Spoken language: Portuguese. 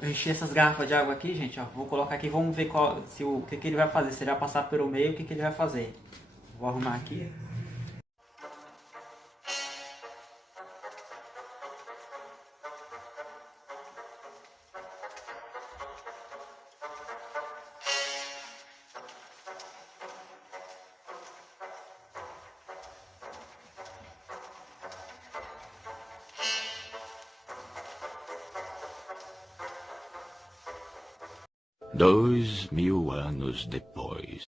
Eu enchi essas garrafas de água aqui, gente, ó. Vou colocar aqui, vamos ver se o que, que ele vai fazer. Se ele vai passar pelo meio, o que, que ele vai fazer. Vou arrumar aqui. Dois mil anos depois.